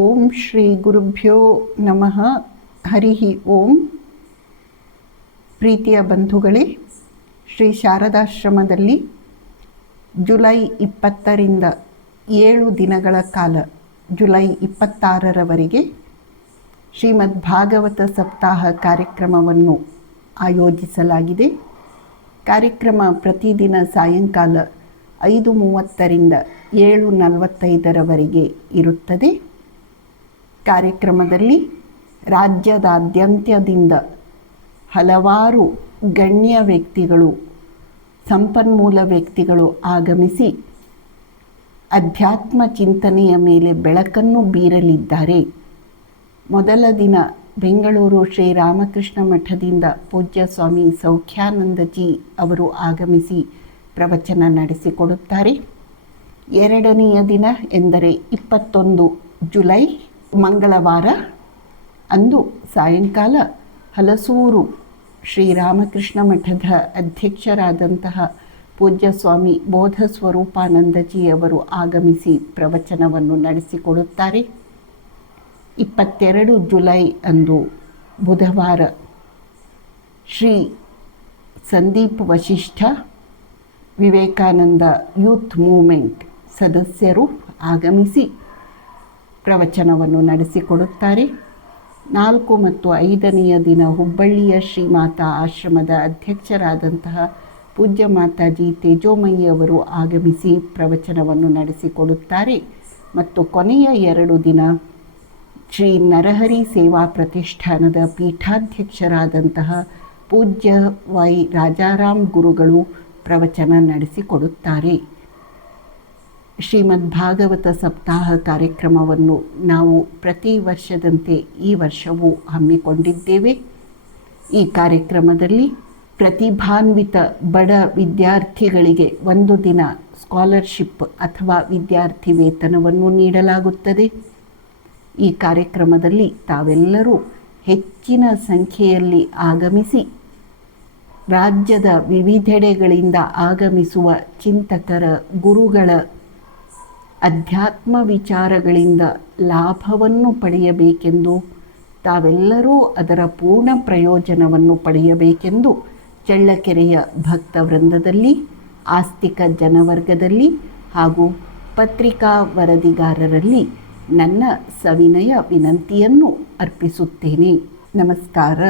ಓಂ ಶ್ರೀ ಗುರುಭ್ಯೋ ನಮಃ. ಹರಿ ಓಂ. ಪ್ರೀತಿಯ ಬಂಧುಗಳೇ, ಶ್ರೀ ಶಾರದಾಶ್ರಮದಲ್ಲಿ ಜುಲೈ 20ರಿಂದ 7 ದಿನಗಳ ಕಾಲ, ಜುಲೈ 26ರವರೆಗೆ ಶ್ರೀಮದ್ ಭಾಗವತ ಸಪ್ತಾಹ ಕಾರ್ಯಕ್ರಮವನ್ನು ಆಯೋಜಿಸಲಾಗಿದೆ. ಕಾರ್ಯಕ್ರಮ ಪ್ರತಿದಿನ ಸಾಯಂಕಾಲ 5:30ರಿಂದ 7:45ರವರೆಗೆ ಇರುತ್ತದೆ. ಕಾರ್ಯಕ್ರಮದಲ್ಲಿ ರಾಜ್ಯದಾದ್ಯಂತದಿಂದ ಹಲವಾರು ಗಣ್ಯ ವ್ಯಕ್ತಿಗಳು, ಸಂಪನ್ಮೂಲ ವ್ಯಕ್ತಿಗಳು ಆಗಮಿಸಿ ಅಧ್ಯಾತ್ಮ ಚಿಂತನೆಯ ಮೇಲೆ ಬೆಳಕನ್ನು ಬೀರಲಿದ್ದಾರೆ. ಮೊದಲ ದಿನ ಬೆಂಗಳೂರು ಶ್ರೀರಾಮಕೃಷ್ಣ ಮಠದಿಂದ ಪೂಜ್ಯ ಸ್ವಾಮಿ ಸೌಖ್ಯಾನಂದಜಿ ಅವರು ಆಗಮಿಸಿ ಪ್ರವಚನ ನಡೆಸಿಕೊಡುತ್ತಾರೆ. ಎರಡನೆಯ ದಿನ ಎಂದರೆ 21 ಜುಲೈ ಮಂಗಳವಾರ ಅಂದು ಸಾಯಂಕಾಲ ಹಲಸೂರು ಶ್ರೀರಾಮಕೃಷ್ಣ ಮಠದ ಅಧ್ಯಕ್ಷರಾದಂತಹ ಪೂಜ್ಯ ಸ್ವಾಮಿ ಬೋಧ ಸ್ವರೂಪಾನಂದಜಿಯವರು ಆಗಮಿಸಿ ಪ್ರವಚನವನ್ನು ನಡೆಸಿಕೊಡುತ್ತಾರೆ. 22 ಜುಲೈ ಅಂದು ಬುಧವಾರ ಶ್ರೀ ಸಂದೀಪ್ ವಶಿಷ್ಠ ವಿವೇಕಾನಂದ ಯೂತ್ ಮೂವ್ಮೆಂಟ್ ಸದಸ್ಯರು ಆಗಮಿಸಿ ಪ್ರವಚನವನ್ನು ನಡೆಸಿಕೊಡುತ್ತಾರೆ. 4 ಮತ್ತು 5ನೆಯ ದಿನ ಹುಬ್ಬಳ್ಳಿಯ ಶ್ರೀಮಾತಾ ಆಶ್ರಮದ ಅಧ್ಯಕ್ಷರಾದಂತಹ ಪೂಜ್ಯ ಮಾತಾಜಿ ತೇಜೋಮಯಿ ಅವರು ಆಗಮಿಸಿ ಪ್ರವಚನವನ್ನು ನಡೆಸಿಕೊಡುತ್ತಾರೆ. ಮತ್ತು ಕೊನೆಯ 2 ದಿನ ಶ್ರೀ ನರಹರಿ ಸೇವಾ ಪ್ರತಿಷ್ಠಾನದ ಪೀಠಾಧ್ಯಕ್ಷರಾದಂತಹ ಪೂಜ್ಯ ವೈ ರಾಜಾರಾಮ್ ಗುರುಗಳು ಪ್ರವಚನ ನಡೆಸಿಕೊಡುತ್ತಾರೆ. ಶ್ರೀಮದ್ ಭಾಗವತ ಸಪ್ತಾಹ ಕಾರ್ಯಕ್ರಮವನ್ನು ನಾವು ಪ್ರತಿ ವರ್ಷದಂತೆ ಈ ವರ್ಷವೂ ಹಮ್ಮಿಕೊಂಡಿದ್ದೇವೆ. ಈ ಕಾರ್ಯಕ್ರಮದಲ್ಲಿ ಪ್ರತಿಭಾನ್ವಿತ ಬಡ ವಿದ್ಯಾರ್ಥಿಗಳಿಗೆ 1 ದಿನ ಸ್ಕಾಲರ್ಶಿಪ್ ಅಥವಾ ವಿದ್ಯಾರ್ಥಿ ವೇತನವನ್ನು ನೀಡಲಾಗುತ್ತದೆ. ಈ ಕಾರ್ಯಕ್ರಮದಲ್ಲಿ ತಾವೆಲ್ಲರೂ ಹೆಚ್ಚಿನ ಸಂಖ್ಯೆಯಲ್ಲಿ ಆಗಮಿಸಿ ರಾಜ್ಯದ ವಿವಿಧೆಡೆಗಳಿಂದ ಆಗಮಿಸುವ ಚಿಂತಕರ, ಗುರುಗಳ ಅಧ್ಯಾತ್ಮ ವಿಚಾರಗಳಿಂದ ಲಾಭವನ್ನು ಪಡೆಯಬೇಕೆಂದು, ತಾವೆಲ್ಲರೂ ಅದರ ಪೂರ್ಣ ಪ್ರಯೋಜನವನ್ನು ಪಡೆಯಬೇಕೆಂದು ಚಳ್ಳಕೆರೆಯ ಭಕ್ತ ವೃಂದದಲ್ಲಿ, ಆಸ್ತಿಕ ಜನವರ್ಗದಲ್ಲಿ ಹಾಗೂ ಪತ್ರಿಕಾ ವರದಿಗಾರರಲ್ಲಿ ನನ್ನ ಸವಿನಯ ವಿನಂತಿಯನ್ನು ಅರ್ಪಿಸುತ್ತೇನೆ. ನಮಸ್ಕಾರ.